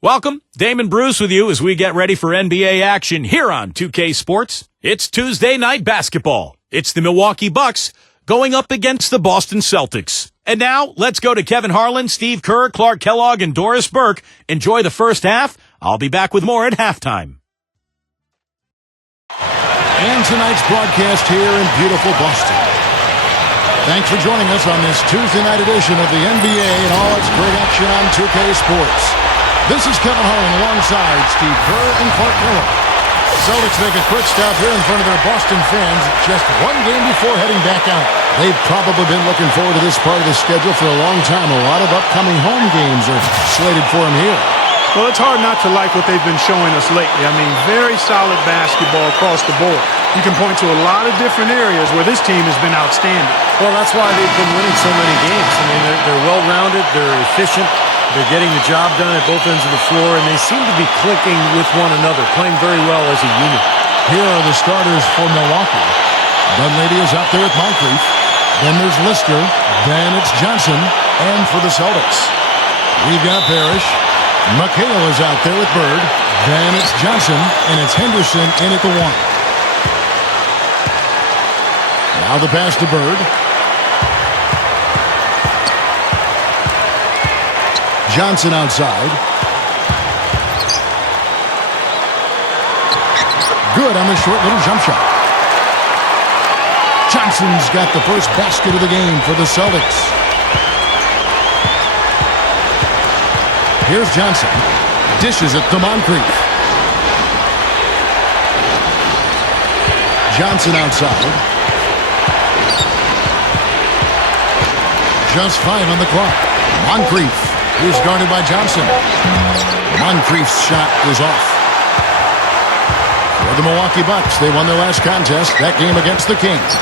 Welcome, Damon Bruce with you as we get ready for NBA action here on 2K Sports. It's Tuesday night basketball. It's the Milwaukee Bucks going up against the Boston Celtics. And now, let's go to Kevin Harlan, Steve Kerr, Clark Kellogg, and Doris Burke. Enjoy the first half. I'll be back with more at halftime. And tonight's broadcast here in beautiful Boston. Thanks for joining us on this Tuesday night edition of the NBA and all its great action on 2K Sports. This is Kevin Harlan alongside Steve Kerr and Clark Kellogg. Celtics make a quick stop here in front of their Boston fans just one game before heading back out. They've probably been looking forward to this part of the schedule for a long time. A lot of upcoming home games are slated for them here. Well, it's hard not to like what they've been showing us lately. I mean, very solid basketball across the board. You can point to a lot of different areas where this team has been outstanding. Well, that's why they've been winning so many games. I mean, they're well-rounded, they're efficient, they're getting the job done at both ends of the floor, and they seem to be clicking with one another, playing very well as a unit. Here are the starters for Milwaukee. Dunleavy is out there with Moncrief. Then there's Lister. Then it's Johnson. And for the Celtics, we've got Parrish. McHale is out there with Bird. Then it's Johnson, and it's Henderson in at the one. Now the pass to Bird. Johnson outside. Good on the short little jump shot. Johnson's got the first basket of the game for the Celtics. Here's Johnson. Dishes it to Moncrief. Johnson outside. Just 5 on the clock. Moncrief is guarded by Johnson. Moncrief's shot is off. For the Milwaukee Bucks, they won their last contest, that game against the Kings.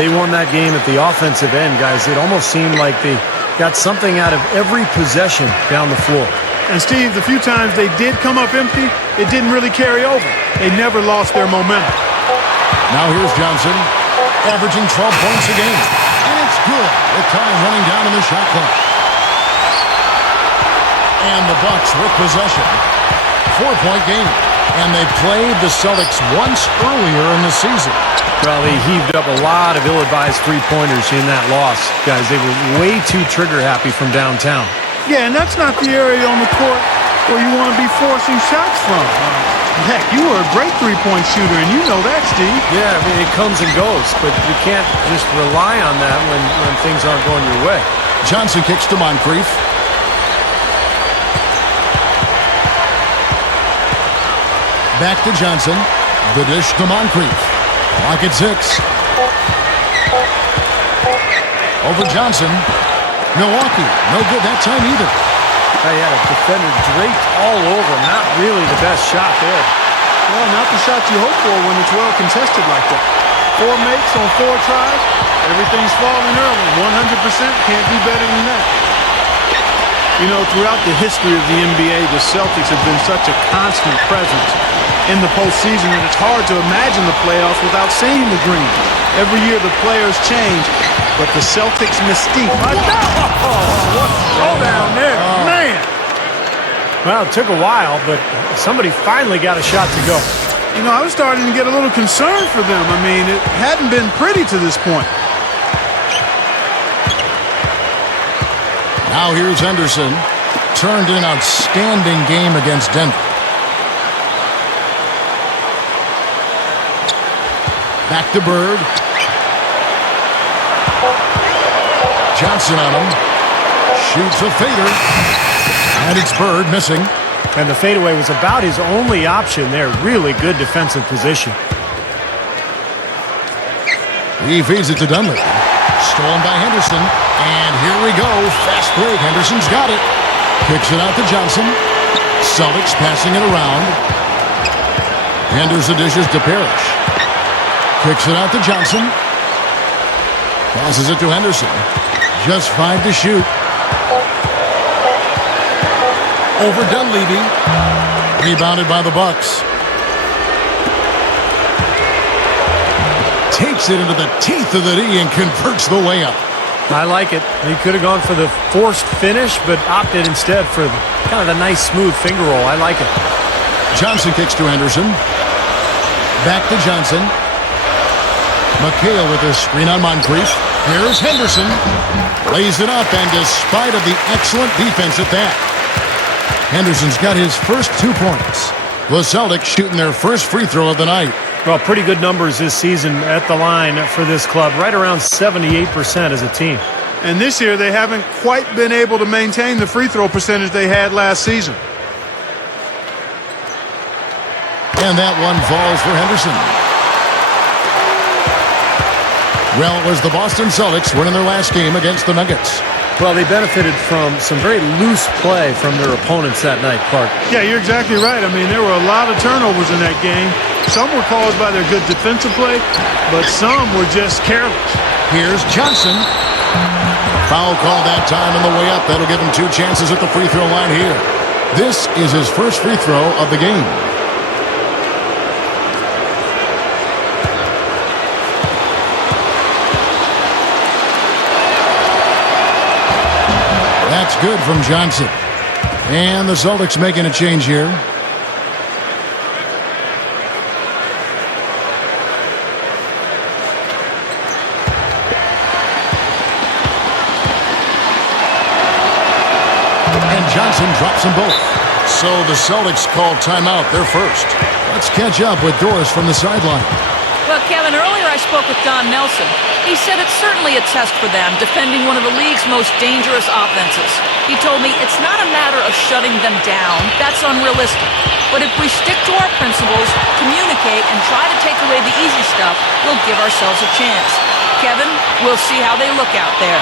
They won that game at the offensive end, guys. It almost seemed like they got something out of every possession down the floor. And, Steve, the few times they did come up empty, it didn't really carry over. They never lost their momentum. Now here's Johnson, averaging 12 points a game. And it's good with time running down in the shot clock. And the Bucks with possession. 4-point game. And they played the Celtics once earlier in the season. Well, they heaved up a lot of ill-advised three-pointers in that loss. Guys, they were way too trigger-happy from downtown. Yeah, and that's not the area on the court where you want to be forcing shots from. Heck, you were a great three-point shooter, and you know that, Steve. Yeah, I mean, it comes and goes, but you can't just rely on that when things aren't going your way. Johnson kicks to Moncrief. Back to Johnson. The dish to Moncrief. Clock at 6. Over Johnson. Milwaukee, no good that time either. He had a defender draped all over. Not really the best shot there. Well, not the shot you hope for when it's well contested like that. 4 makes on 4 tries. Everything's falling early. 100% can't be better than that. You know, throughout the history of the NBA, the Celtics have been such a constant presence in the postseason that it's hard to imagine the playoffs without seeing the green. Every year the players change, but the Celtics mystique. What a throwdown there, man! Well, it took a while, but somebody finally got a shot to go. You know, I was starting to get a little concerned for them. I mean, it hadn't been pretty to this point. Now here's Henderson. Turned in an outstanding game against Denver. Back to Bird. Johnson on him. Shoots a fader. And it's Bird missing. And the fadeaway was about his only option there. Really good defensive position. He feeds it to Dunleavy. Stolen by Henderson. And here we go. Fast break. Henderson's got it. Kicks it out to Johnson. Celtics passing it around. Henderson dishes to Parrish. Kicks it out to Johnson. Passes it to Henderson. Just 5 to shoot. Over Dunleavy. Rebounded by the Bucks. Takes it into the teeth of the D and converts the layup. I like it. He could have gone for the forced finish, but opted instead for kind of the nice, smooth finger roll. I like it. Johnson kicks to Henderson. Back to Johnson. McHale with a screen on Moncrief. Here's Henderson. Lays it up, and despite of the excellent defense at that, Henderson's got his first 2 points. The Celtics shooting their first free throw of the night. Well, pretty good numbers this season at the line for this club, right around 78% as a team. And this year, they haven't quite been able to maintain the free throw percentage they had last season. And that one falls for Henderson. Well, it was the Boston Celtics winning their last game against the Nuggets. Well, they benefited from some very loose play from their opponents that night, Clark. Yeah, you're exactly right. I mean, there were a lot of turnovers in that game. Some were caused by their good defensive play, but some were just careless. Here's Johnson. Foul call that time on the way up. That'll give him 2 chances at the free throw line here. This is his first free throw of the game. That's good from Johnson. And the Celtics making a change here. And Johnson drops them both. So the Celtics call timeout, their first. Let's catch up with Doris from the sideline. Well, Kevin, earlier I spoke with Don Nelson. He said it's certainly a test for them, defending one of the league's most dangerous offenses. He told me it's not a matter of shutting them down. That's unrealistic. But if we stick to our principles, communicate, and try to take away the easy stuff, we'll give ourselves a chance. Kevin, we'll see how they look out there.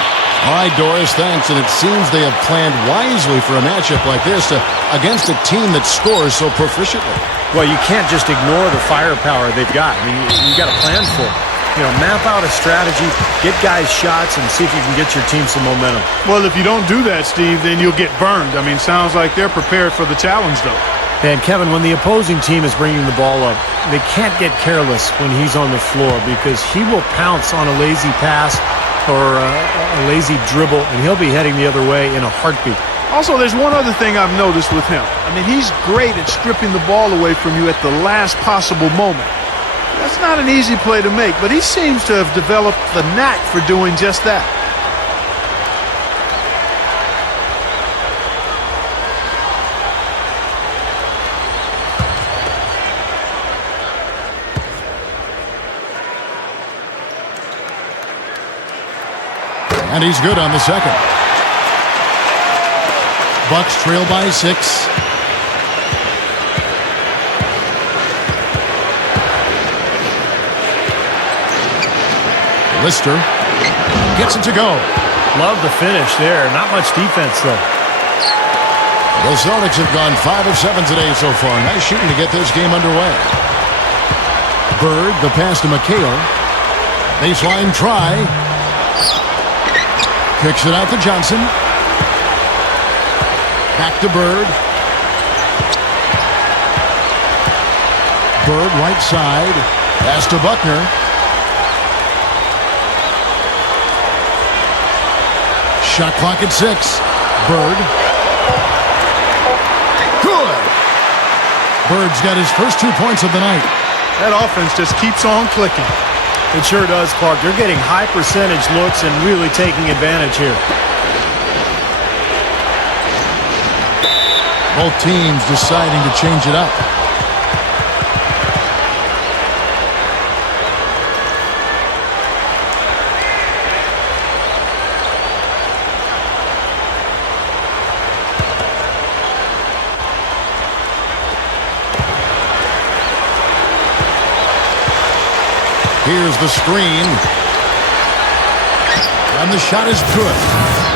All right, Doris, thanks. And it seems they have planned wisely for a matchup like this against a team that scores so proficiently. Well, you can't just ignore the firepower they've got. I mean, you've got to plan for it. You know, map out a strategy, get guys shots, and see if you can get your team some momentum. Well, if you don't do that, Steve, then you'll get burned. I mean, sounds like they're prepared for the challenge, though. And, Kevin, when the opposing team is bringing the ball up, they can't get careless when he's on the floor because he will pounce on a lazy pass or a lazy dribble, and he'll be heading the other way in a heartbeat. Also, there's one other thing I've noticed with him. I mean, he's great at stripping the ball away from you at the last possible moment. That's not an easy play to make, but he seems to have developed the knack for doing just that. And he's good on the second. Bucks trail by 6. Lister gets it to go. Love the finish there. Not much defense, though. The Celtics have gone 5 of 7 today so far. Nice shooting to get this game underway. Bird, the pass to McHale. Baseline try. Kicks it out to Johnson. Back to Bird. Bird right side. Pass to Buckner. Shot clock at 6. Bird. Good. Bird's got his first 2 points of the night. That offense just keeps on clicking. It sure does, Clark. They're getting high percentage looks and really taking advantage here. Both teams deciding to change it up. Here's the screen. And the shot is good.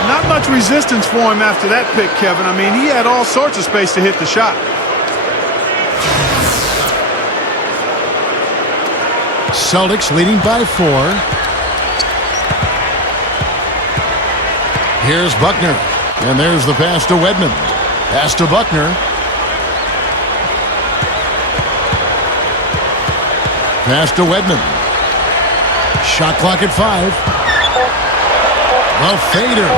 Not much resistance for him after that pick, Kevin. I mean, he had all sorts of space to hit the shot. Celtics leading by 4. Here's Buckner. And there's the pass to Wedman. Pass to Buckner. Pass to Wedman. Shot clock at 5. The fader.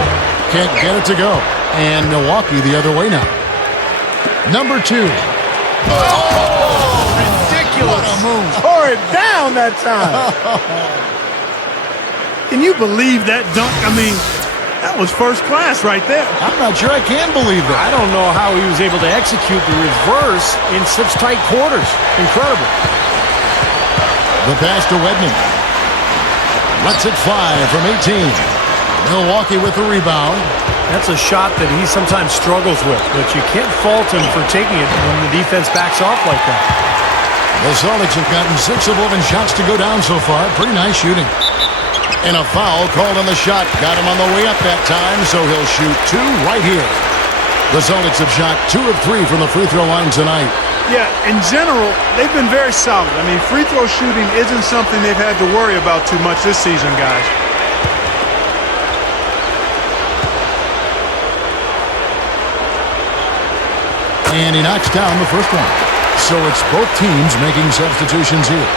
Can't get it to go. And Milwaukee the other way now. Number 2. Ridiculous. What a move. Tore it down that time. Can you believe that dunk? I mean, that was first class right there. I'm not sure I can believe that. I don't know how he was able to execute the reverse in such tight quarters. Incredible. The pass to Wedman. Lets it fly from 18. Milwaukee with the rebound. That's a shot that he sometimes struggles with, but you can't fault him for taking it when the defense backs off like that. The Celtics have gotten 6 of 11 shots to go down so far. Pretty nice shooting. And a foul called on the shot. Got him on the way up that time, so he'll shoot 2 right here. The Celtics have shot 2 of 3 from the free throw line tonight. Yeah, in general, they've been very solid. I mean, free throw shooting isn't something they've had to worry about too much this season, guys. And he knocks down the first one. So it's both teams making substitutions here.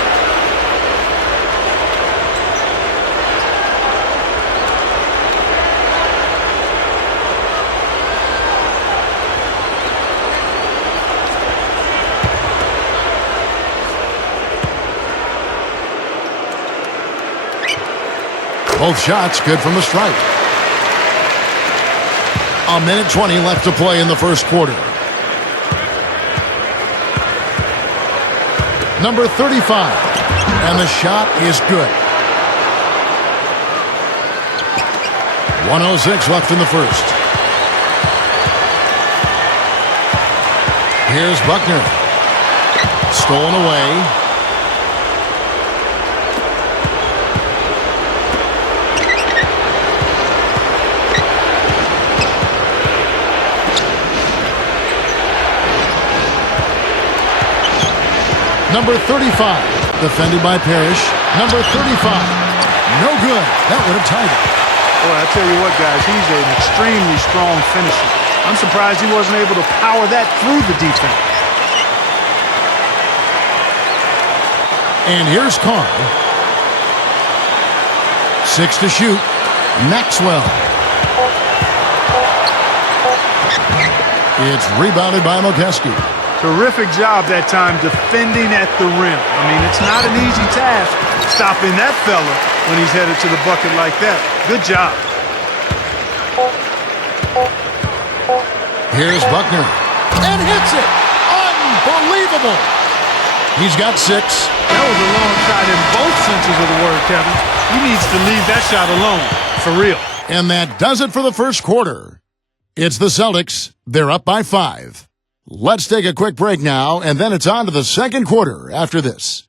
Both shots good from the stripe. A minute 20 left to play in the first quarter. Number 35. And the shot is good. 1:06 left in the first. Here's Buckner. Stolen away. Number 35, defended by Parrish. Number 35, no good. That would have tied it. Boy, I tell you what, guys, he's an extremely strong finisher. I'm surprised he wasn't able to power that through the defense. And here's Carr. 6 to shoot. Maxwell. It's rebounded by Mokeski. Terrific job that time defending at the rim. I mean, it's not an easy task stopping that fella when he's headed to the bucket like that. Good job. Here's Buckner. And hits it. Unbelievable. He's got 6. That was a long shot in both senses of the word, Kevin. He needs to leave that shot alone. For real. And that does it for the first quarter. It's the Celtics. They're up by 5. Let's take a quick break now, and then it's on to the second quarter after this.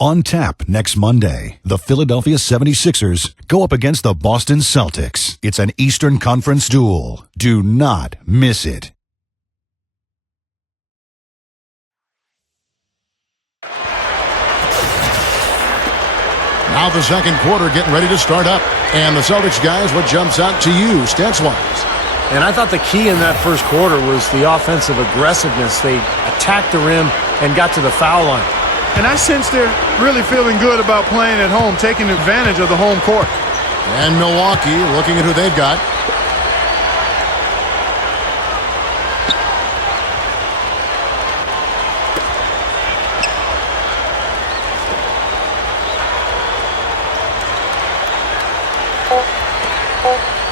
On tap next Monday, the Philadelphia 76ers go up against the Boston Celtics. It's an Eastern Conference duel. Do not miss it. Now the second quarter getting ready to start up. And the Celtics guys, what jumps out to you, stats-wise? And I thought the key in that first quarter was the offensive aggressiveness. They attacked the rim and got to the foul line. And I sense they're really feeling good about playing at home, taking advantage of the home court. And Milwaukee, looking at who they've got.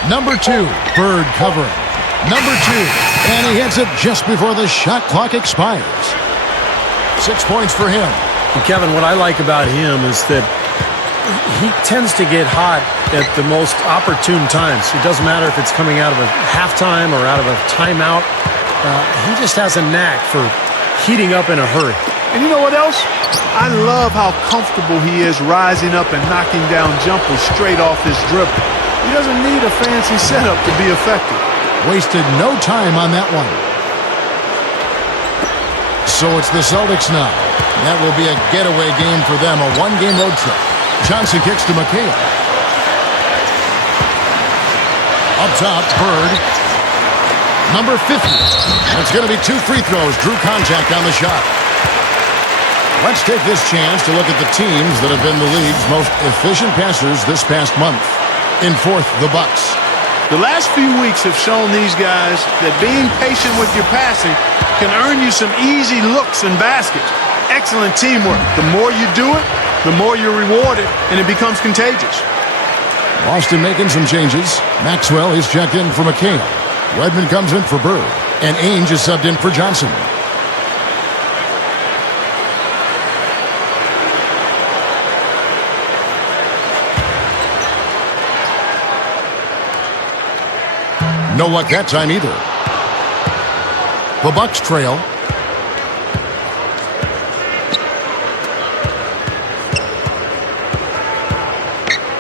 Number 2, Bird covering. Number 2, and he hits it just before the shot clock expires. 6 points for him. And Kevin, what I like about him is that he tends to get hot at the most opportune times. It doesn't matter if it's coming out of a halftime or out of a timeout. He just has a knack for heating up in a hurry. And you know what else? I love how comfortable he is rising up and knocking down jumpers straight off his dribble. He doesn't need a fancy setup to be effective. Wasted no time on that one. So it's the Celtics now. That will be a getaway game for them, a one-game road trip. Johnson kicks to McHale. Up top, Bird. Number 50. And it's going to be 2 free throws. Drew contact on the shot. Let's take this chance to look at the teams that have been the league's most efficient passers this past month. In fourth, the Bucks. The last few weeks have shown these guys that being patient with your passing can earn you some easy looks and baskets. Excellent teamwork. The more you do it, the more you're rewarded, and it becomes contagious. Boston making some changes. Maxwell is checked in for McHale. Redmond comes in for Bird. And Ainge is subbed in for Johnson. No luck that time either. The Bucks trail.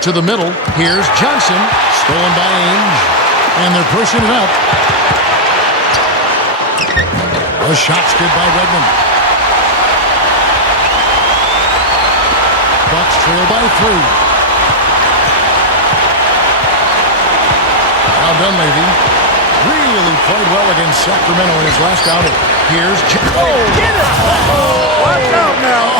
To the middle. Here's Johnson. Stolen by Ainge. And they're pushing it up. A shot's good by Redmond. Bucks trail by 3. Now done, Levy. Really played well against Sacramento in his last outing. Here's Get it! Watch out now!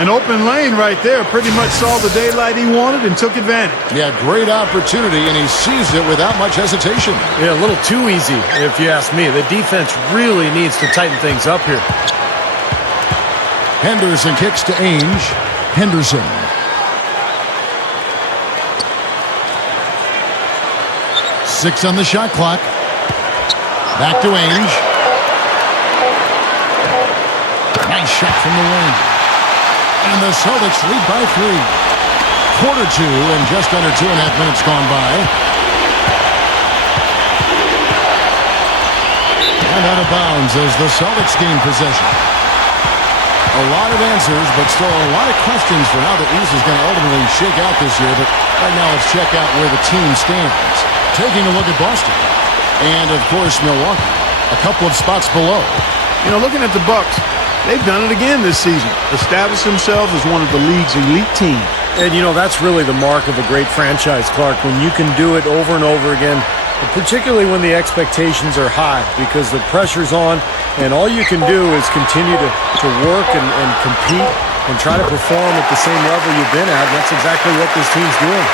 An open lane right there. Pretty much saw the daylight he wanted and took advantage. Yeah, great opportunity, and he seized it without much hesitation. Yeah, a little too easy, if you ask me. The defense really needs to tighten things up here. Henderson kicks to Ainge. Henderson. Six on the shot clock. Back to Ainge. Nice shot from the wing. And the Celtics lead by 3. Quarter 2 and just under 2.5 minutes gone by. And out of bounds as the Celtics gain possession. A lot of answers, but still a lot of questions for how the East is going to ultimately shake out this year. But right now, let's check out where the team stands. Taking a look at Boston. And, of course, Milwaukee. A couple of spots below. You know, looking at the Bucks, they've done it again this season. Established themselves as one of the league's elite teams. And, you know, that's really the mark of a great franchise, Clark, when you can do it over and over again, particularly when the expectations are high because the pressure's on, and all you can do is continue to work and compete and try to perform at the same level you've been at, and that's exactly what this team's doing.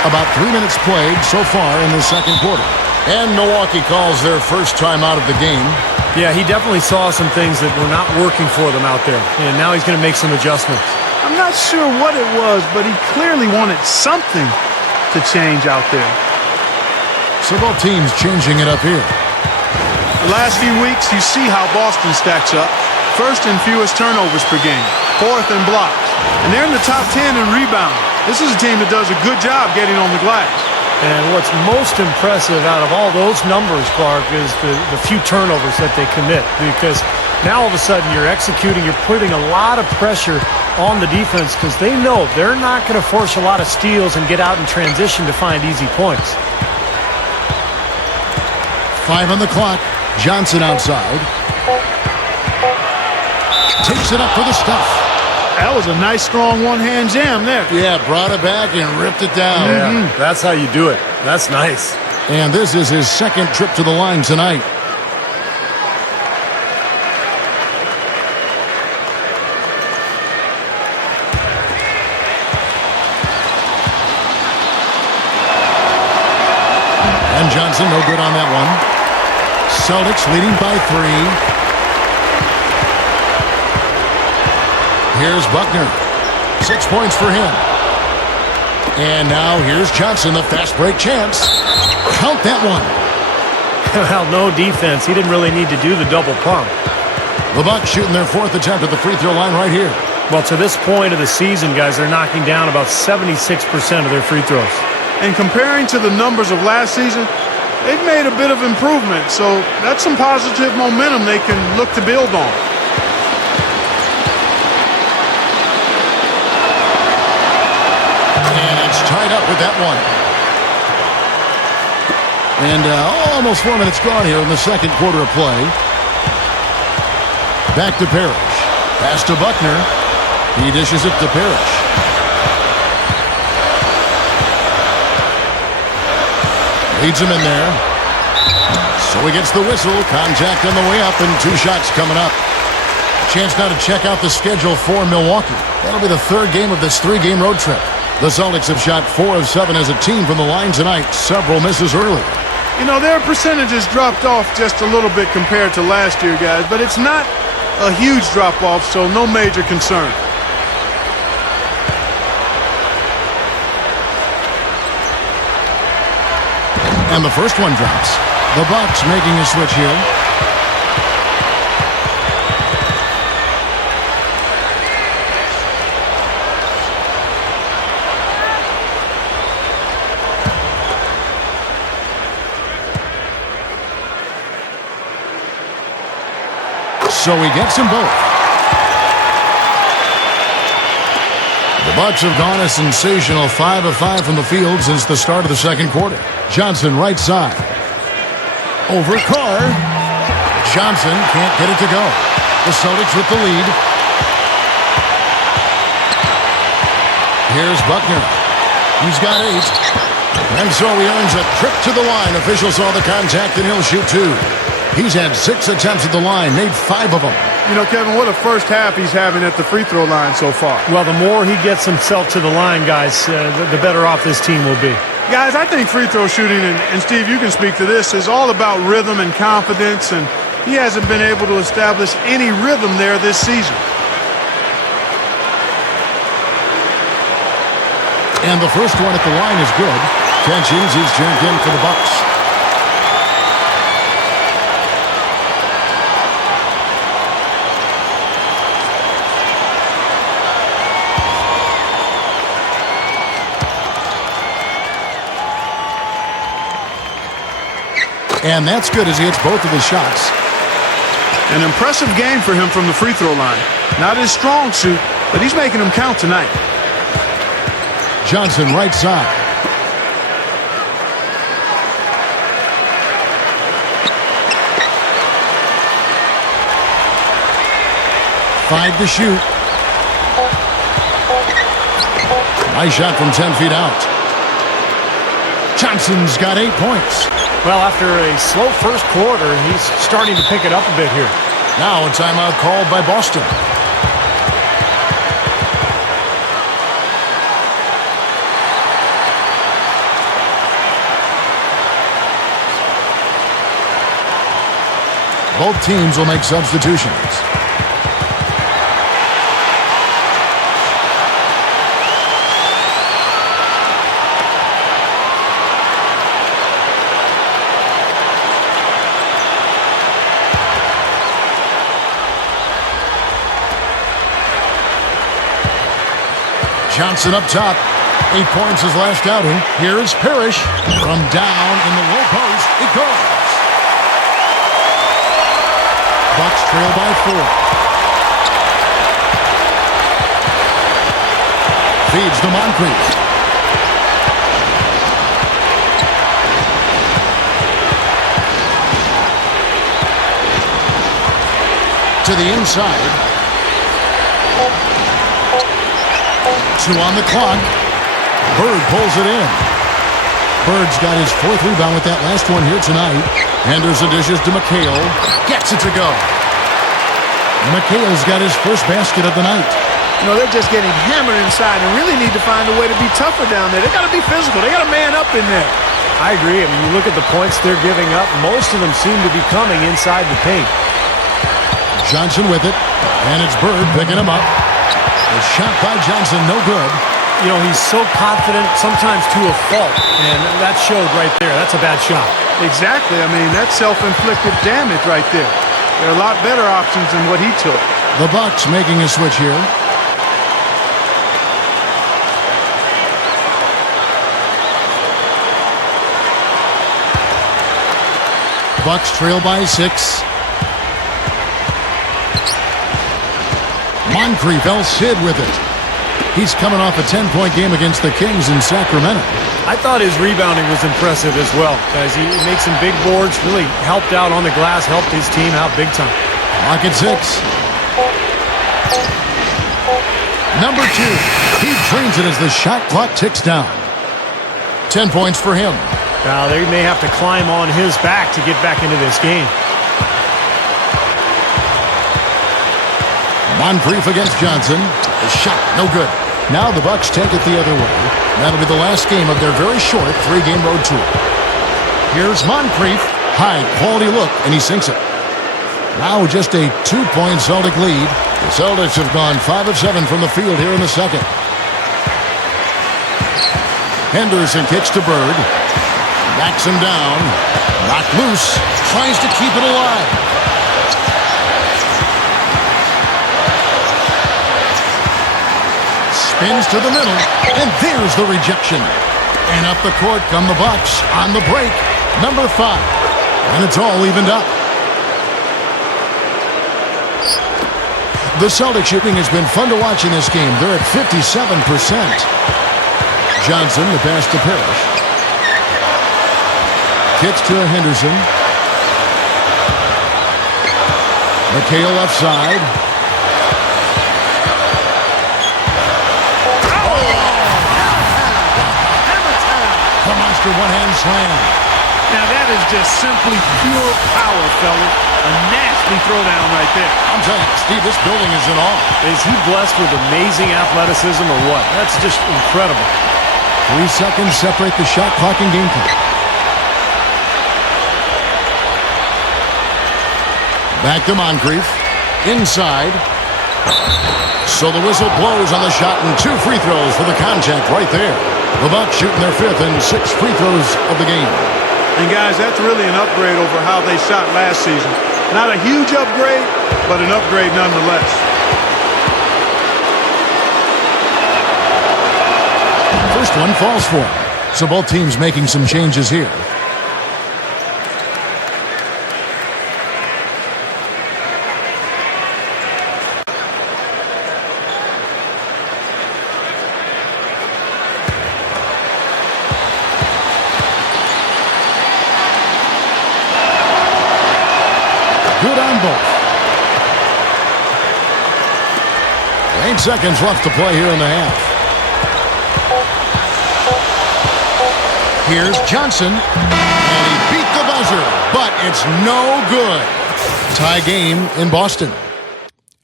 About 3 minutes played so far in the second quarter. And Milwaukee calls their first time out of the game. Yeah, he definitely saw some things that were not working for them out there, and now he's going to make some adjustments. I'm not sure what it was, but he clearly wanted something to change out there. So both teams changing it up here. The last few weeks, you see how Boston stacks up. First in fewest turnovers per game, fourth in blocks. And they're in the top 10 in rebounding. This is a team that does a good job getting on the glass. And what's most impressive out of all those numbers, Clark, is the few turnovers that they commit. Because now all of a sudden you're executing, you're putting a lot of pressure on the defense because they know they're not going to force a lot of steals and get out in transition to find easy points. 5 on the clock. Johnson outside. Takes it up for the stuff. That was a nice, strong one-hand jam there. Yeah, brought it back and ripped it down. Yeah, that's how you do it. That's nice. And this is his second trip to the line tonight. And Johnson, no good on that one. Celtics leading by 3. Here's Buckner. 6 points for him. And now here's Johnson, the fast break chance. Count that one. Well, no defense. He didn't really need to do the double pump. The Bucks shooting their 4th attempt at the free throw line right here. Well, to this point of the season, guys, they're knocking down about 76% of their free throws. And comparing to the numbers of last season, they've made a bit of improvement. So that's some positive momentum they can look to build on. Tied up with that one. And almost 4 minutes gone here in the second quarter of play. Back to Parrish. Pass to Buckner. He dishes it to Parrish. Leads him in there. So he gets the whistle. Contact on the way up and 2 shots coming up. Chance now to check out the schedule for Milwaukee. That'll be the 3rd game of this 3-game road trip. The Celtics have shot 4 of 7 as a team from the line tonight. Several misses early. You know, their percentages dropped off just a little bit compared to last year, guys, but it's not a huge drop-off, so no major concern. And the first one drops. The Bucks making a switch here. So he gets them both. The Bucks have gone a sensational 5 of 5 from the field since the start of the second quarter. Johnson right side. Over Carr. Johnson can't get it to go. The Celtics with the lead. Here's Buckner. He's got 8. And so he earns a trip to the line. Officials saw the contact and he'll shoot 2. He's had 6 attempts at the line, made 5 of them. You know, Kevin, what a first half he's having at the free throw line so far. Well, the more he gets himself to the line, guys, the better off this team will be. Guys, I think free throw shooting, and Steve, you can speak to this, is all about rhythm and confidence, and he hasn't been able to establish any rhythm there this season. And the first one at the line is good. Catches, he's checked in for the Bucks. And that's good as he hits both of his shots. An impressive game for him from the free throw line. Not his strong suit, but he's making them count tonight. Johnson right side. Five to shoot. Nice shot from 10 feet out. Johnson's got 8 points. Well, after a slow first quarter, he's starting to pick it up a bit here. Now a timeout called by Boston. Both teams will make substitutions. Johnson up top. 8 points his last outing. Here's Parrish. From down in the low post, it goes. Bucks trail by 4. Feeds to Moncrief. To the inside. 2 on the clock. Bird pulls it in. Bird's got his 4th rebound with that last one here tonight. Henderson dishes to McHale. Gets it to go. McHale's got his first basket of the night. You know, they're just getting hammered inside and really need to find a way to be tougher down there. They got to be physical. They got to man up in there. I agree. I mean, you look at the points they're giving up. Most of them seem to be coming inside the paint. Johnson with it. And it's Bird picking him up. The shot by Johnson, no good. You know, he's so confident, sometimes to a fault, and that showed right there. That's a bad shot. Exactly. I mean, that's self-inflicted damage right there. There are a lot better options than what he took. The Bucks making a switch here. Bucks trail by 6. Moncrief, El Cid with it. He's coming off a 10-point game against the Kings in Sacramento. I thought his rebounding was impressive as well, guys. He made some big boards, really helped out on the glass, helped his team out big time. Clock at 6. Number 2. He trains it as the shot clock ticks down. 10 points for him. Now, they may have to climb on his back to get back into this game. Moncrief against Johnson. The shot, no good. Now the Bucks take it the other way. That'll be the last game of their very short 3-game road tour. Here's Moncrief. High quality look, and he sinks it. Now just a 2-point Celtic lead. The Celtics have gone 5 of 7 from the field here in the second. Henderson kicks to Bird. Backs him down. Knocked loose. Tries to keep it alive. Spins to the middle, and there's the rejection. And up the court come the Bucks on the break, number 5. And it's all evened up. The Celtic shooting has been fun to watch in this game. They're at 57%. Johnson, the pass to Parrish. Kicks to Henderson. McHale left side. The monster one-hand slam. Now that is just simply pure power, fellas. A nasty throwdown right there. I'm telling you, Steve, this building is in awe. Is he blessed with amazing athleticism or what? That's just incredible. 3 seconds separate the shot clock and game clock. Back to Moncrief. Inside. So the whistle blows on the shot and 2 free throws for the contact right there. The Bucks shooting their 5th and 6th free throws of the game. And guys, that's really an upgrade over how they shot last season. Not a huge upgrade, but an upgrade nonetheless. First one falls for him. So both teams making some changes here. Good on both. 8 seconds left to play here in the half. Here's Johnson. And he beat the buzzer, but it's no good. Tie game in Boston.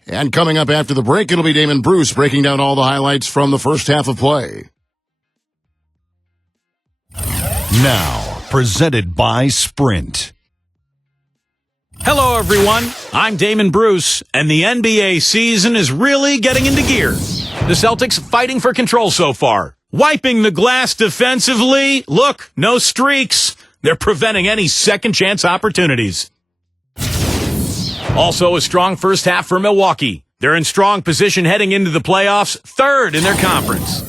And coming up after the break, it'll be Damon Bruce breaking down all the highlights from the first half of play. Now, presented by Sprint. Hello, everyone. I'm Damon Bruce, and the NBA season is really getting into gear. The Celtics fighting for control so far. Wiping the glass defensively. Look, no streaks. They're preventing any second-chance opportunities. Also, a strong first half for Milwaukee. They're in strong position heading into the playoffs, 3rd in their conference.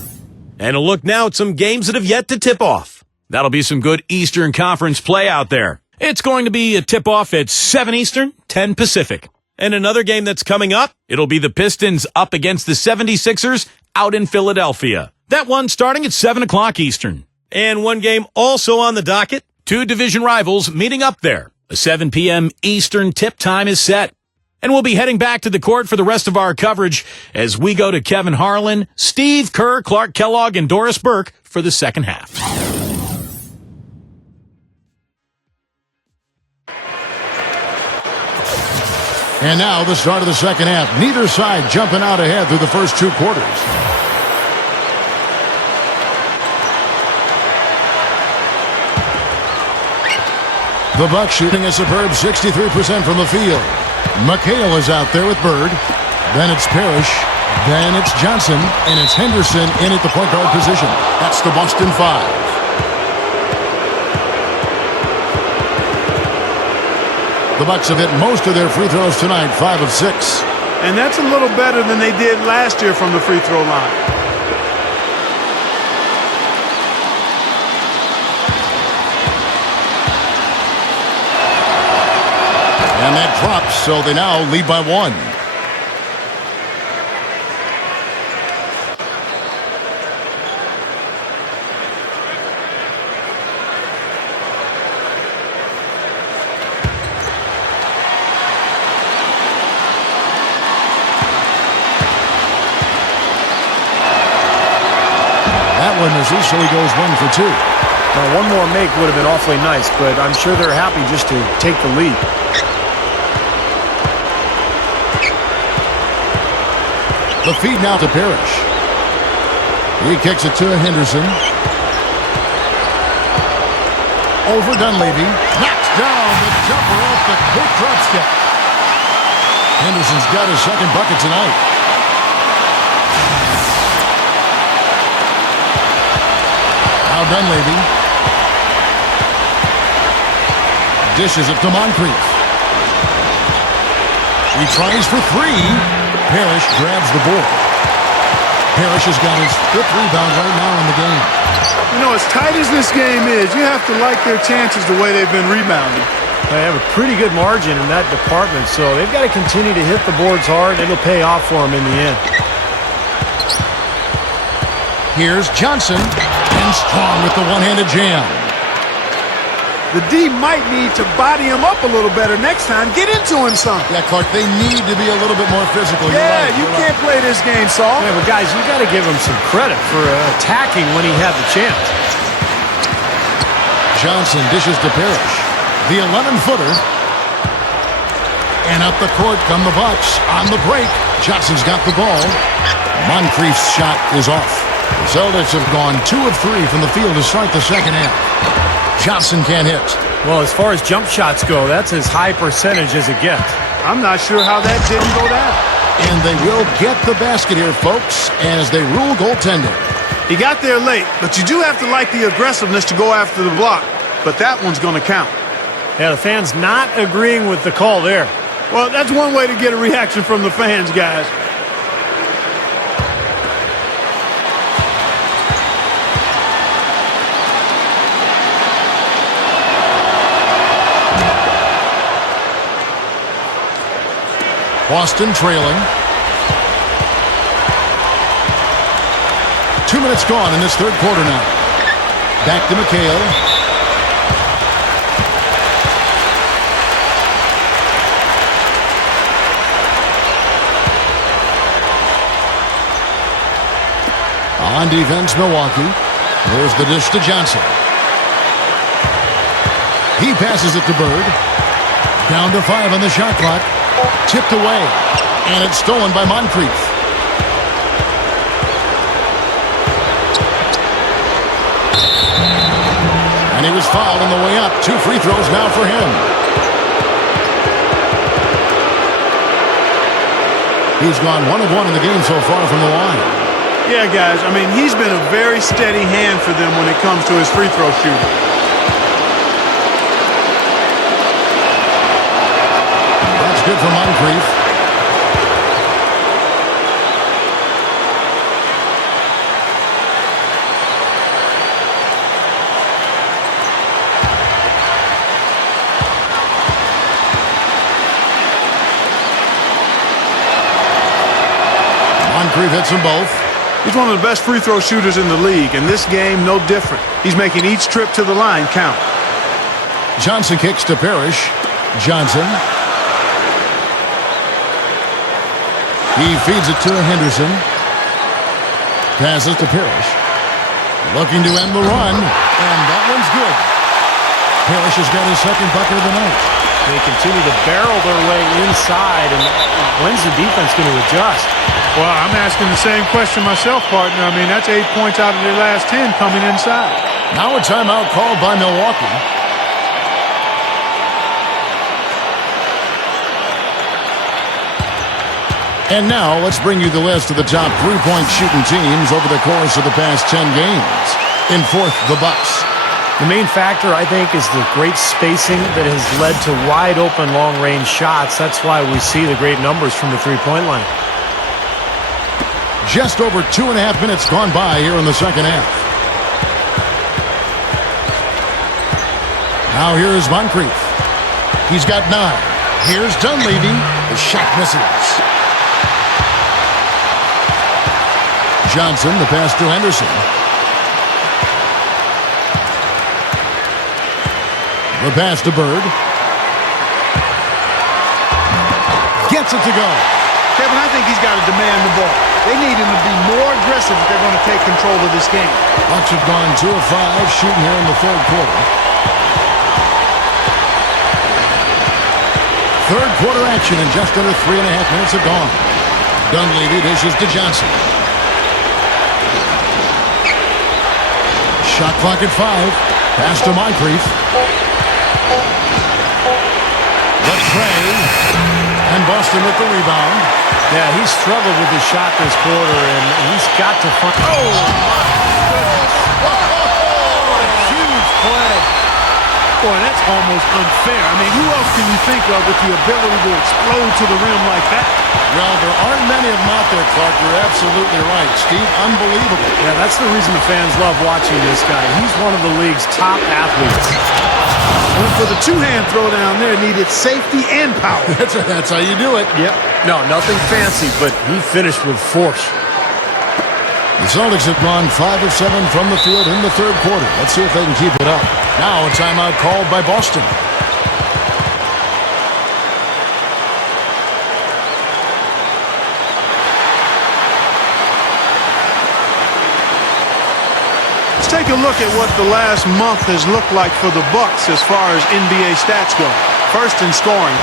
And a look now at some games that have yet to tip off. That'll be some good Eastern Conference play out there. It's going to be a tip-off at 7 Eastern, 10 Pacific. And another game that's coming up, it'll be the Pistons up against the 76ers out in Philadelphia. That one starting at 7 o'clock Eastern. And one game also on the docket, 2 division rivals meeting up there. A 7 p.m. Eastern tip time is set. And we'll be heading back to the court for the rest of our coverage as we go to Kevin Harlan, Steve Kerr, Clark Kellogg, and Doris Burke for the second half. And now the start of the second half. Neither side jumping out ahead through the first 2 quarters. The Bucks shooting a superb 63% from the field. McHale is out there with Bird. Then it's Parrish. Then it's Johnson. And it's Henderson in at the point guard position. That's the Boston 5. The Bucks have hit most of their free throws tonight, 5 of 6. And that's a little better than they did last year from the free throw line. And that drops, so they now lead by 1. As easily goes 1 for 2. Now, one more make would have been awfully nice, but I'm sure they're happy just to take the lead. The feed now to Parrish. He kicks it to Henderson. Over Dunleavy. Knocks down the jumper off the quick drop step. Henderson's got his second bucket tonight. Now Dunleavy. Dishes it to Moncrief. He tries for three. Parrish grabs the board. Parrish has got his fifth rebound right now in the game. You know, as tight as this game is, you have to like their chances the way they've been rebounding. They have a pretty good margin in that department, so they've got to continue to hit the boards hard. It'll pay off for them in the end. Here's Johnson, and strong with the one-handed jam. The D might need to body him up a little better next time. Get into him some. Yeah, Clark, they need to be a little bit more physical. Yeah, you can't play this game, Saul. Yeah, but guys, you got to give him some credit for attacking when he had the chance. Johnson dishes to Parrish. The 11-footer. And up the court come the Bucks. On the break, Johnson's got the ball. Moncrief's shot is off. The Celtics have gone 2 of 3 from the field to start the second half. Johnson can't hit. Well, as far as jump shots go, that's as high percentage as it gets. I'm not sure how that didn't go down. And they will get the basket here, folks, as they rule goaltending. He got there late, but you do have to like the aggressiveness to go after the block. But that one's going to count. Yeah, the fans not agreeing with the call there. Well, that's one way to get a reaction from the fans, guys. Boston trailing. 2 minutes gone in this third quarter now. Back to McHale. On defense, Milwaukee. There's the dish to Johnson. He passes it to Bird. Down to 5 on the shot clock. Tipped away, and it's stolen by Moncrief. And he was fouled on the way up. 2 free throws now for him. He's gone 1 of 1 in the game so far from the line. Yeah, guys, I mean, he's been a very steady hand for them when it comes to his free throw shooting. Good for Moncrief. Moncrief hits them both. He's one of the best free throw shooters in the league, and this game no different. He's making each trip to the line count. Johnson kicks to Parrish. Johnson. He feeds it to Henderson. Passes to Parrish. Looking to end the run. And that one's good. Parrish has got his second bucket of the night. They continue to barrel their way inside. And when's the defense going to adjust? Well, I'm asking the same question myself, partner. I mean, that's 8 points out of their last 10 coming inside. Now a timeout called by Milwaukee. And now, let's bring you the list of the top three-point shooting teams over the course of the past 10 games. In fourth, the Bucks. The main factor, I think, is the great spacing that has led to wide-open long-range shots. That's why we see the great numbers from the three-point line. Just over 2.5 minutes gone by here in the second half. Now here's Moncrief. He's got 9. Here's Dunleavy. The shot misses. Johnson, the pass to Henderson. The pass to Bird. Gets it to go. Kevin, I think he's got to demand the ball. They need him to be more aggressive if they're going to take control of this game. Bucks have gone 2 of 5 shooting here in the third quarter. Third quarter action and just under 3.5 minutes have gone. Dunleavy dishes to Johnson. Shot clock at 5. Pass to Moncrief. The tray. And Boston with the rebound. Yeah, he struggled with his shot this quarter, and he's got to find... Oh, my goodness. What a huge play. Boy, that's almost unfair. I mean, who else can you think of with the ability to explode to the rim like that? Well, there aren't many of them out there, Clark. You're absolutely right. Steve, unbelievable. Yeah, that's the reason the fans love watching this guy. He's one of the league's top athletes. Went for the two-hand throwdown there. Needed safety and power. That's how you do it. Yep. No, nothing fancy, but he finished with force. The Celtics have gone 5 of 7 from the field in the third quarter. Let's see if they can keep it up. Now a timeout called by Boston. Let's take a look at what the last month has looked like for the Bucks as far as NBA stats go. First in scoring,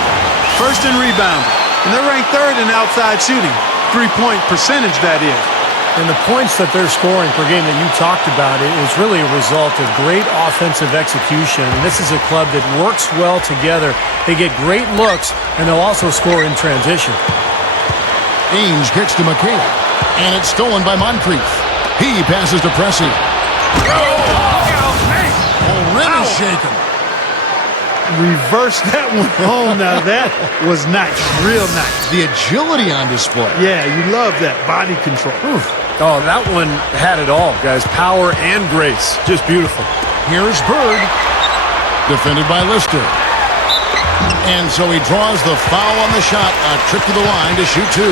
first in rebounding, and they're ranked third in outside shooting. 3-point percentage, that is. And the points that they're scoring per game that you talked about is really a result of great offensive execution. And this is a club that works well together. They get great looks, and they'll also score in transition. Ainge kicks to McKay, and it's stolen by Moncrief. He passes to Pressey. Rim is shaken. Reverse that one home. Now that was nice. Real nice. The agility on display. Yeah, you love that. Body control. Oof. Oh, that one had it all, guys. Power and grace. Just beautiful. Here's Bird. Defended by Lister. And so he draws the foul on the shot. A trip to the line to shoot 2.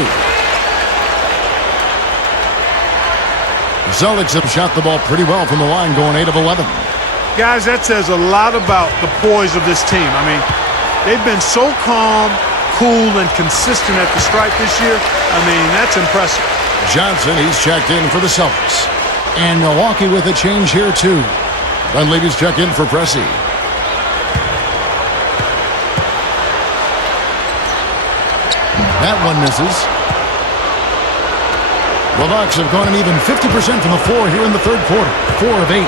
The Celtics have shot the ball pretty well from the line, going 8 of 11. Guys, that says a lot about the poise of this team. I mean, they've been so calm, cool, and consistent at the stripe this year. I mean, that's impressive. Johnson, he's checked in for the Celtics. And Milwaukee with a change here, too. Dunleavy's checked in for Pressey. That one misses. The Bucks have gone an even 50% from the floor here in the third quarter. 4 of 8.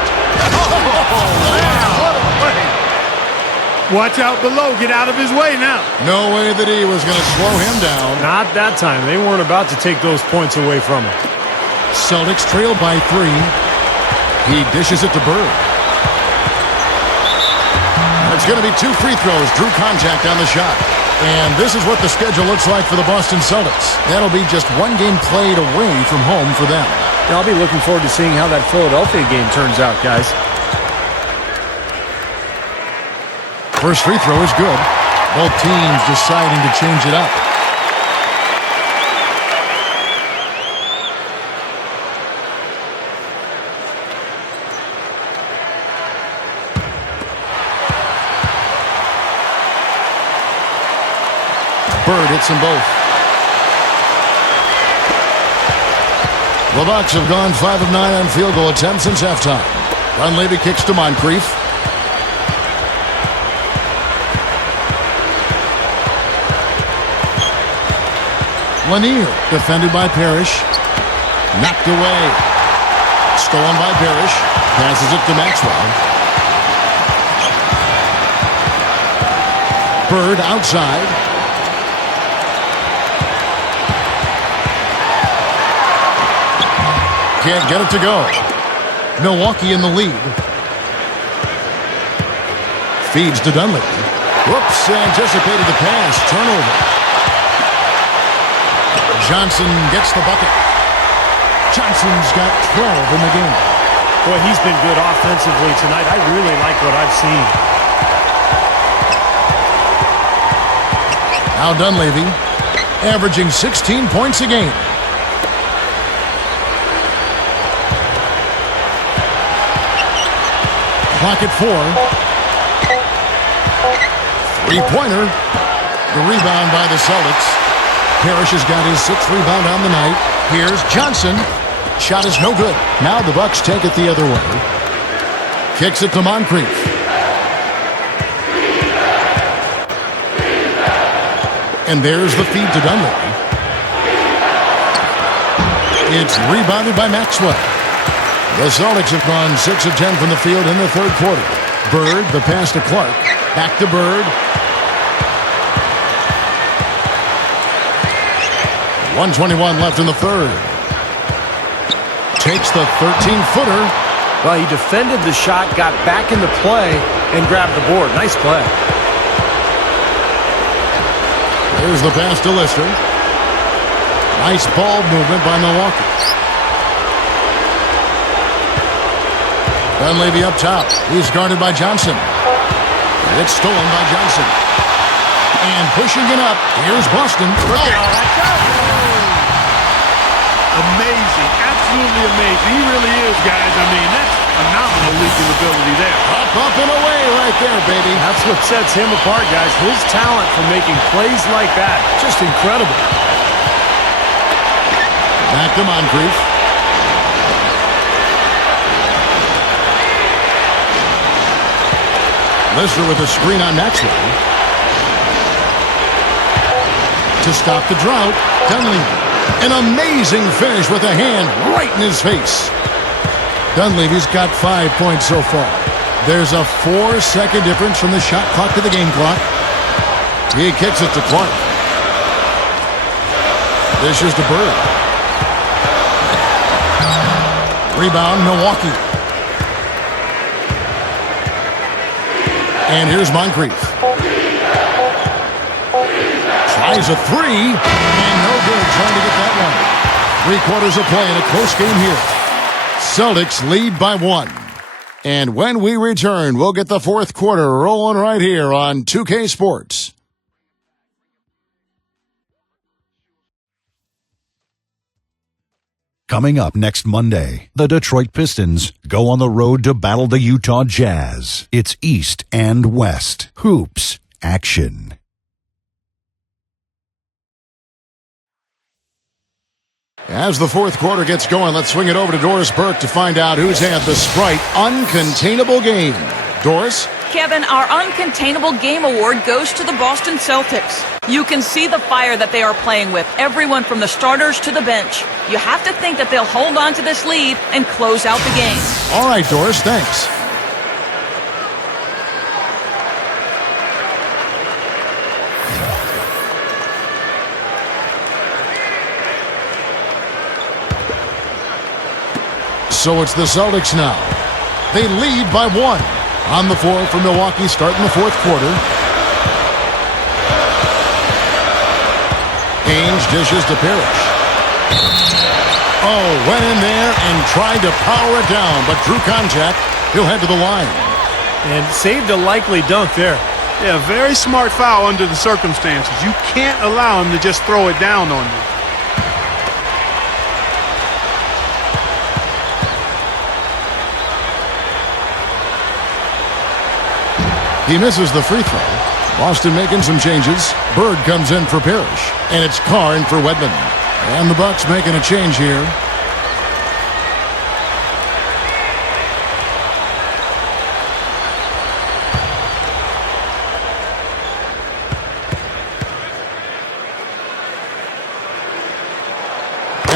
Watch out below. Get out of his way now. No way that he was going to slow him down. Not that time. They weren't about to take those points away from him. Celtics trailed by 3. He dishes it to Bird. It's going to be 2 free throws. Drew contact on the shot. And this is what the schedule looks like for the Boston Celtics. That'll be just 1 game played away from home for them. I'll be looking forward to seeing how that Philadelphia game turns out, guys. First free throw is good. Both teams deciding to change it up. Bird hits them both. The Bucks have gone 5 of 9 on field goal attempts since halftime. Dunleavy kicks to Moncrief. Lanier, defended by Parrish. Knocked away. Stolen by Parrish. Passes it to Maxwell. Bird outside. Can't get it to go. Milwaukee in the lead. Feeds to Dunleavy. Whoops, anticipated the pass. Turnover. Johnson gets the bucket. Johnson's got 12 in the game. Boy, he's been good offensively tonight. I really like what I've seen. Now Dunleavy, averaging 16 points a game. Clock at 4. Three-pointer. The rebound by the Celtics. Parrish has got his 6th rebound on the night. Here's Johnson. Shot is no good. Now the Bucks take it the other way. Kicks it to Moncrief. And there's the feed to Dunleavy. It's rebounded by Maxwell. The Celtics have gone 6 of 10 from the field in the third quarter. Bird, the pass to Clark. Back to Bird. 1:21 left in the third. Takes the 13-footer. Well, he defended the shot, got back into play, and grabbed the board. Nice play. There's the pass to Lister. Nice ball movement by Milwaukee. Dunleavy up top. He's guarded by Johnson. It's stolen by Johnson. And pushing it up, here's Boston. Amazing. Absolutely amazing. He really is, guys. I mean, that's phenomenal leaping ability there. Up and away right there, baby. That's what sets him apart, guys. His talent for making plays like that. Just incredible. Back to Moncrief. Lister with a screen on Maxwell. To stop the drought, Dunleavy. An amazing finish with a hand right in his face. Dunleavy's got 5 points so far. There's a 4-second difference from the shot clock to the game clock. He kicks it to Clark. Dishes to Bird. Rebound, Milwaukee. And here's Moncrief. Tries a three, and no good trying to get that one. 3 quarters of play in a close game here. Celtics lead by 1. And when we return, we'll get the fourth quarter rolling right here on 2K Sports. Coming up next Monday, the Detroit Pistons go on the road to battle the Utah Jazz. It's East and West. Hoops action. As the fourth quarter gets going, let's swing it over to Doris Burke to find out who's had the Sprite Uncontainable Game. Doris? Kevin, our Uncontainable Game Award goes to the Boston Celtics. You can see the fire that they are playing with, everyone from the starters to the bench. You have to think that they'll hold on to this lead and close out the game. All right, Doris, thanks. So it's the Celtics now. They lead by 1. On the floor for Milwaukee starting the fourth quarter. Ainge dishes to Parrish. Oh, went in there and tried to power it down, but drew contact. He'll head to the line. And saved a likely dunk there. Yeah, very smart foul under the circumstances. You can't allow him to just throw it down on you. He misses the free throw. Boston making some changes. Bird comes in for Parrish. And it's Carr in for Wedman. And the Bucks making a change here.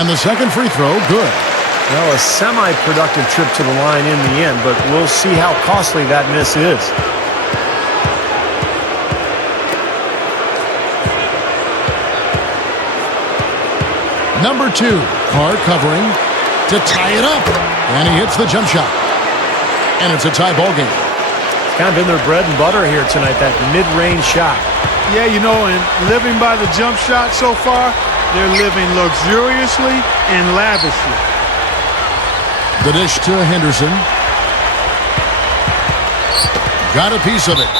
And the second free throw, good. Well, a semi-productive trip to the line in the end, but we'll see how costly that miss is. Number 2, Carr covering to tie it up. And he hits the jump shot. And it's a tie ball game. It's kind of been their bread and butter here tonight, that mid-range shot. Yeah, you know, and living by the jump shot so far, they're living luxuriously and lavishly. The dish to Henderson. Got a piece of it.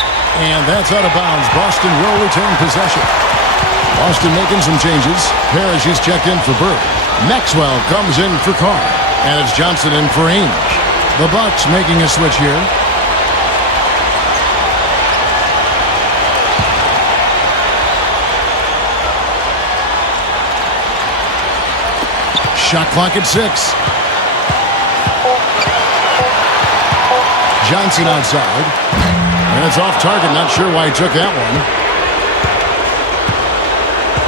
And that's out of bounds. Boston will retain possession. Boston making some changes. Parrish is checked in for Bird. Maxwell comes in for Carr. And it's Johnson in for Ainge. The Bucks making a switch here. Shot clock at 6. Johnson outside. And it's off target. Not sure why he took that one.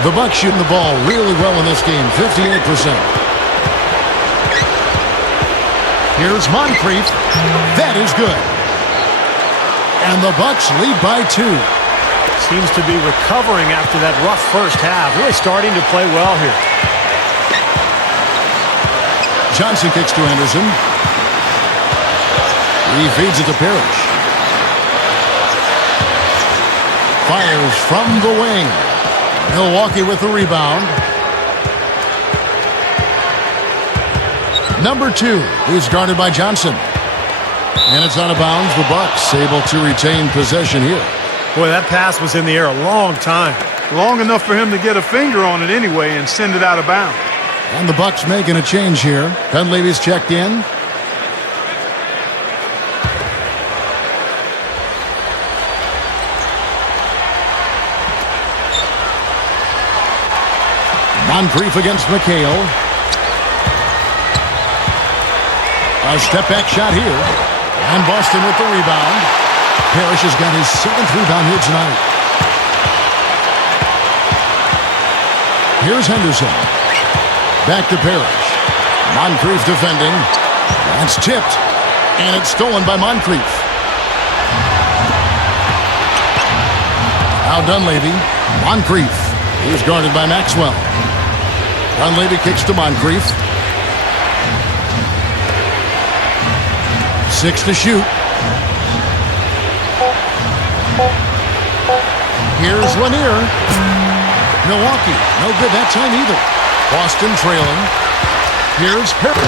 The Bucks shooting the ball really well in this game, 58%. Here's Moncrief. That is good. And the Bucks lead by 2. Seems to be recovering after that rough first half. Really starting to play well here. Johnson kicks to Anderson. He feeds it to Parrish. Fires from the wing. Milwaukee with the rebound. Number 2 is guarded by Johnson. And it's out of bounds. The Bucks able to retain possession here. Boy, that pass was in the air a long time. Long enough for him to get a finger on it anyway and send it out of bounds. And the Bucks making a change here. Dunleavy's checked in. Moncrief against McHale. A step-back shot here. And Boston with the rebound. Parrish has got his 7th rebound here tonight. Here's Henderson. Back to Parrish. Moncrief defending. That's tipped. And it's stolen by Moncrief. Now Dunleavy. Moncrief. He's guarded by Maxwell. Dunleavy kicks to Moncrief. 6 to shoot. Here's Lanier. Milwaukee. No good that time either. Boston trailing. Here's Parrish.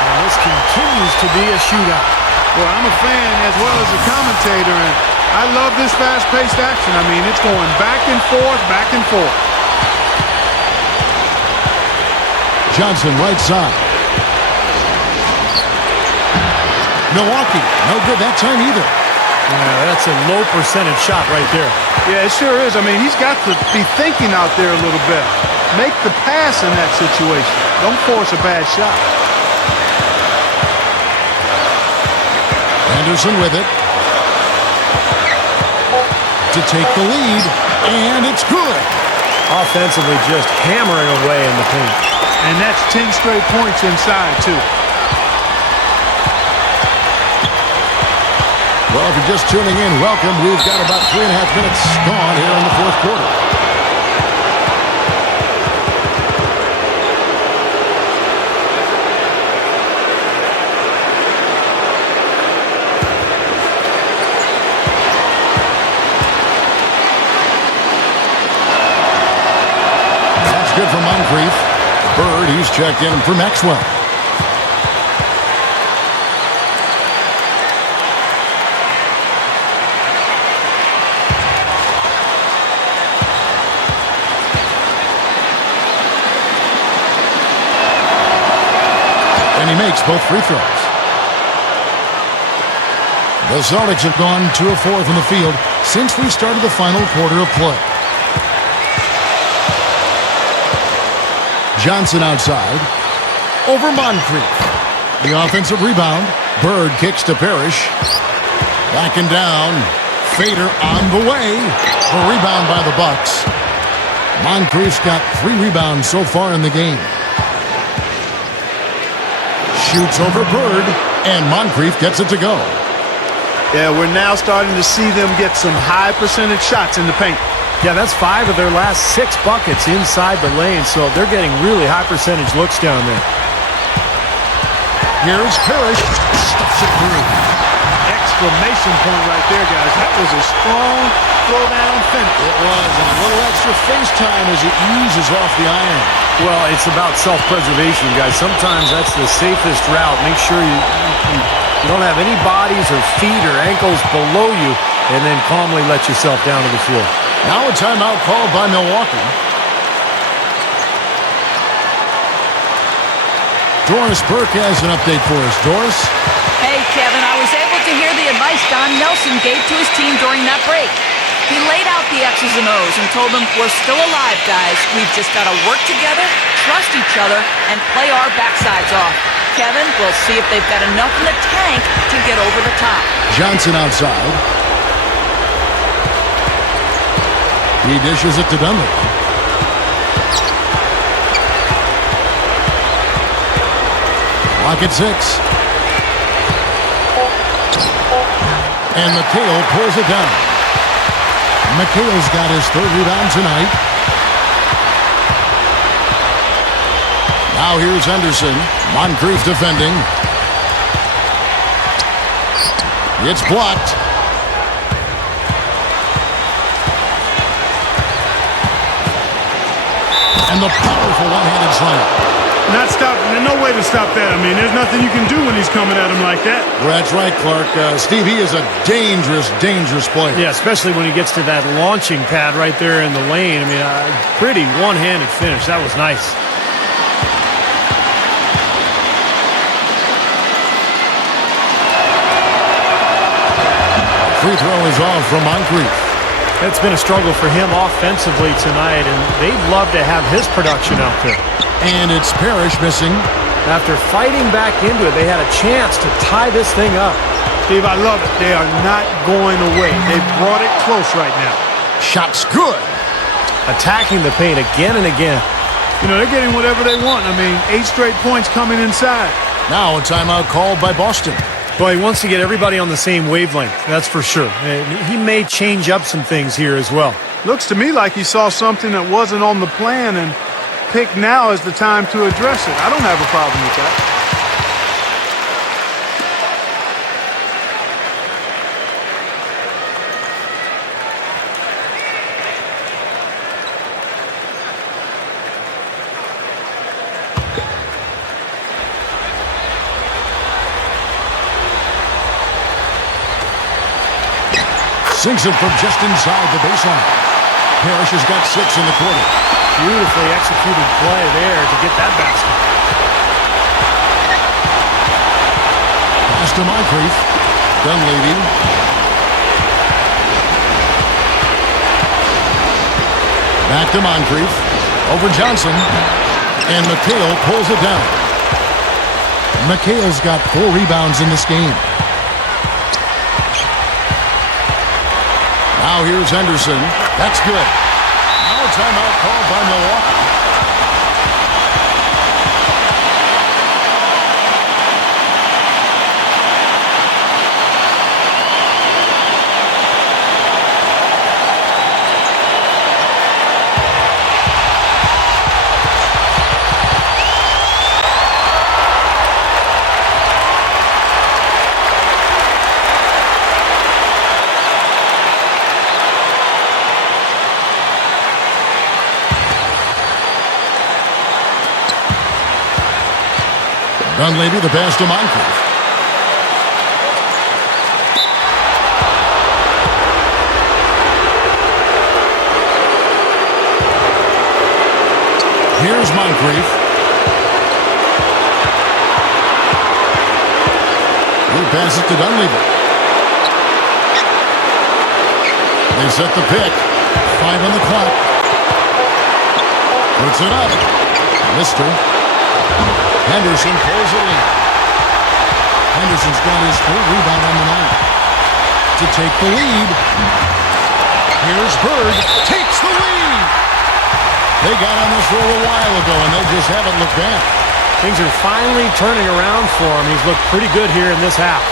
And this continues to be a shootout. Well, I'm a fan as well as a commentator, and I love this fast-paced action. I mean, it's going back and forth, back and forth. Johnson right side. Milwaukee. No good that time either. Yeah, that's a low percentage shot right there. Yeah, it sure is. I mean, he's got to be thinking out there a little bit. Make the pass in that situation. Don't force a bad shot. Anderson with it. To take the lead. And it's good. Offensively just hammering away in the paint. And that's 10 straight points inside, too. Well, if you're just tuning in, welcome. We've got about 3.5 minutes gone here in the 4th quarter. That's good for Moncrief. Bird, he's checked in for Maxwell. And he makes both free throws. The Celtics have gone 2 of 4 from the field since we started the final quarter of play. Johnson outside. Over Moncrief. The offensive rebound. Bird kicks to Parrish. Back and down. Fader on the way. The rebound by the Bucks. Moncrief's got 3 rebounds so far in the game. Shoots over Bird, and Moncrief gets it to go. Yeah, we're now starting to see them get some high percentage shots in the paint. Yeah, that's 5 of their last 6 buckets inside the lane, so they're getting really high percentage looks down there. Here's Parrish. Stuffs it through. Exclamation point right there, guys. That was a strong throw-down finish. It was, and a little extra face time as it eases off the iron. Well, it's about self-preservation, guys. Sometimes that's the safest route. Make sure you don't have any bodies or feet or ankles below you, and then calmly let yourself down to the floor. Now a timeout called by Milwaukee. Doris Burke has an update for us. Doris? Hey, Kevin, I was able to hear the advice Don Nelson gave to his team during that break. He laid out the X's and O's and told them, we're still alive, guys. We've just got to work together, trust each other, and play our backsides off. Kevin, we'll see if they've got enough in the tank to get over the top. Johnson outside. He dishes it to Dunlap. Clock at 6. And McHale pulls it down. McHale's got his 3rd rebound tonight. Now here's Henderson. Moncrief defending. It's blocked. And the powerful one-handed slam. Not stopping. There's no way to stop that. I mean, there's nothing you can do when he's coming at him like that. Well, that's right, Clark. Steve, he is a dangerous, dangerous player. Yeah, especially when he gets to that launching pad right there in the lane. I mean, pretty one-handed finish. That was nice. Free throw is off from Moncrief. It's been a struggle for him offensively tonight, and they'd love to have his production out there. And it's Parrish missing. After fighting back into it, they had a chance to tie this thing up. Steve, I love it. They are not going away. They brought it close right now. Shot's good. Attacking the paint again and again. You know, they're getting whatever they want. I mean, 8 straight points coming inside. Now a timeout called by Boston. Well, he wants to get everybody on the same wavelength, that's for sure. He may change up some things here as well. Looks to me like he saw something that wasn't on the plan and picked now as the time to address it. I don't have a problem with that. Sinks it from just inside the baseline. Parrish has got 6 in the quarter. Beautifully executed play there to get that basket. Pass to Moncrief. Dunleavy. Back to Moncrief. Over Johnson. And McHale pulls it down. McHale's got 4 rebounds in this game. Now here's Henderson. That's good. Now a timeout called by Milwaukee. Dunleavy, the pass to Moncrief. Here's Moncrief. He passes to Dunleavy. They set the pick. 5 on the clock. Puts it up. Mister. Henderson pulls it in. Henderson's got his 3rd rebound on the night to take the lead. Here's Bird. Takes the lead. They got on this roll a while ago, and they just haven't looked back. Things are finally turning around for him. He's looked pretty good here in this half.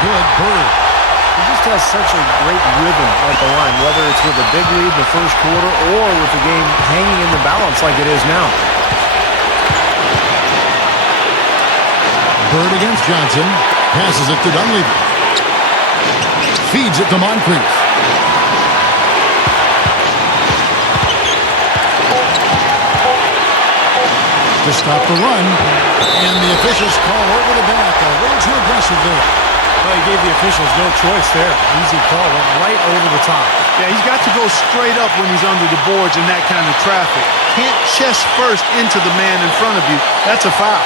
Good Bird. He just has such a great rhythm at the line, whether it's with a big lead in the first quarter or with the game hanging in the balance like it is now. Bird against Johnson. Passes it to Dunleavy. Feeds it to Moncrief. To stop the run. And the officials call over the back. A little too aggressive there. Well, he gave the officials no choice there. Easy call, went right over the top. Yeah, he's got to go straight up when he's under the boards in that kind of traffic. Can't chest first into the man in front of you. That's a foul.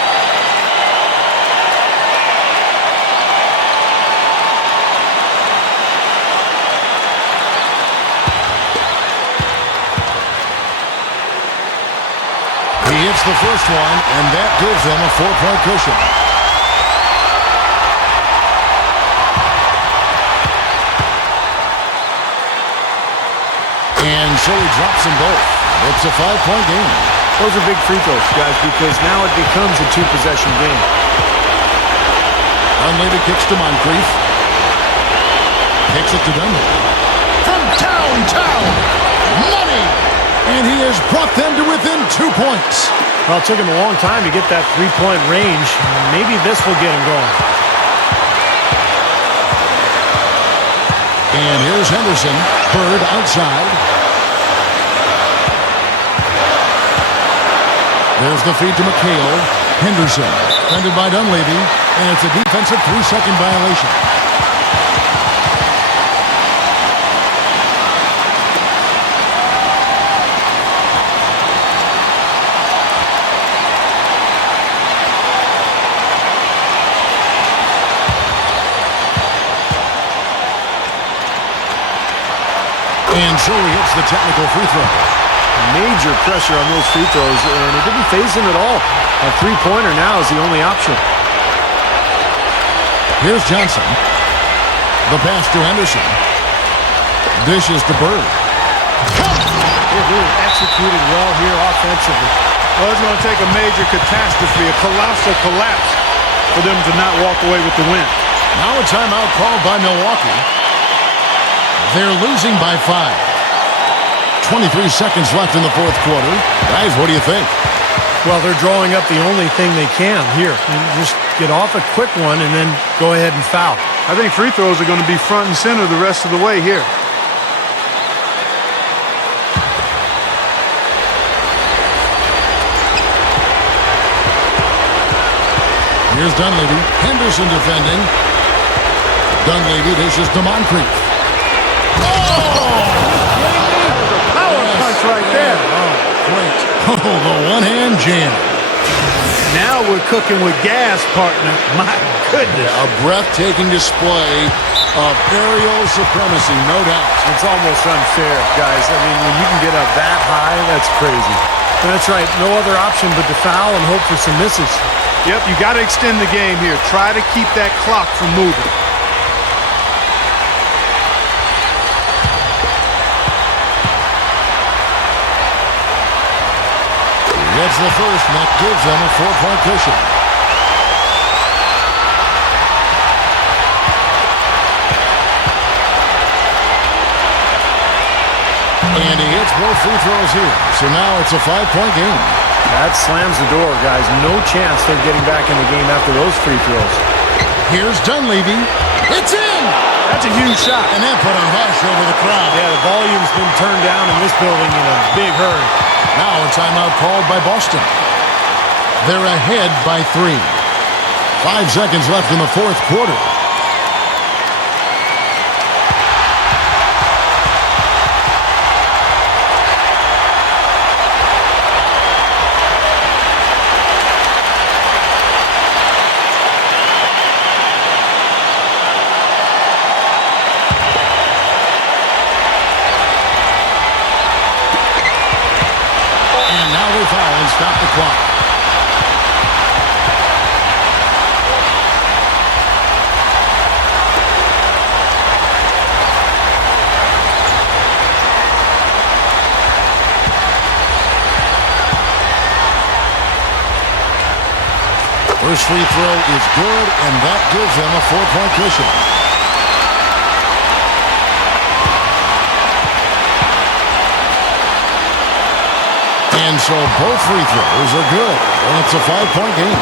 He hits the first one, and that gives them a 4-point cushion. And so he drops them both. It's a 5-point game. Those are big free throws, guys, because now it becomes a 2-possession game. Dunleavy kicks to Moncrief. Kicks it to Dunleavy. From downtown, money! And he has brought them to within 2 points. Well, it took him a long time to get that 3-point range. Maybe this will get him going. And here's Henderson. Bird outside. There's the feed to McHale. Henderson, defended by Dunleavy, and it's a defensive 3-second violation. And so he hits the technical free throw. Major pressure on those free throws, and it didn't faze him at all. A 3-pointer now is the only option. Here's Johnson. The pass to Henderson. Dishes to Bird. They're really executed well here offensively. Well, it's going to take a major catastrophe, a colossal collapse, for them to not walk away with the win. Now a timeout called by Milwaukee. They're losing by 5. 23 seconds left in the fourth quarter. Guys, what do you think? Well, they're drawing up the only thing they can here. Just get off a quick one and then go ahead and foul. I think free throws are going to be front and center the rest of the way here. Here's Dunleavy. Henderson defending. Dunleavy dishes to Moncrief. Right there. Oh, great. Oh, the one-hand jam. Now we're cooking with gas, partner. My goodness. A breathtaking display of aerial supremacy, no doubt. It's almost unfair, guys. I mean, when you can get up that high, that's crazy. That's right. No other option but to foul and hope for some misses. Yep, you got to extend the game here. Try to keep that clock from moving. That's the first, and that gives them a 4-point cushion. And he hits both free throws here. So now it's a 5-point game. That slams the door, guys. No chance they're getting back in the game after those free throws. Here's Dunleavy. It's in! That's a huge shot. And that put a hush over the crowd. Yeah, the volume's been turned down in this building in a big hurry. Now a timeout called by Boston. They're ahead by 3. 5 seconds left in the fourth quarter. And now they foul and stop the clock. First free throw is good, and that gives them a 4-point cushion. And so both free throws are good, and it's a 5-point game.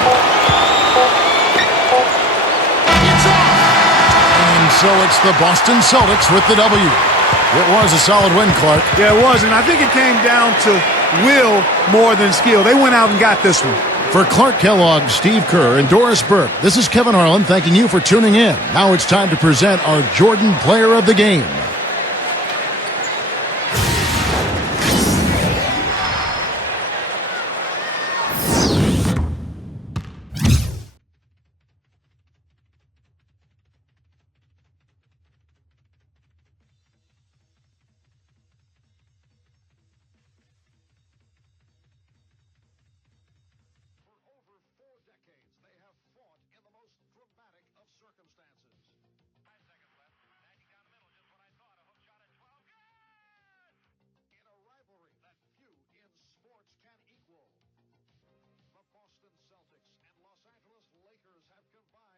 It's off! And so it's the Boston Celtics with the W. It was a solid win, Clark. Yeah, it was, and I think it came down to will more than skill. They went out and got this one. For Clark Kellogg, Steve Kerr, and Doris Burke, this is Kevin Harlan thanking you for tuning in. Now it's time to present our Jordan Player of the Game. The Boston Celtics and Los Angeles Lakers have combined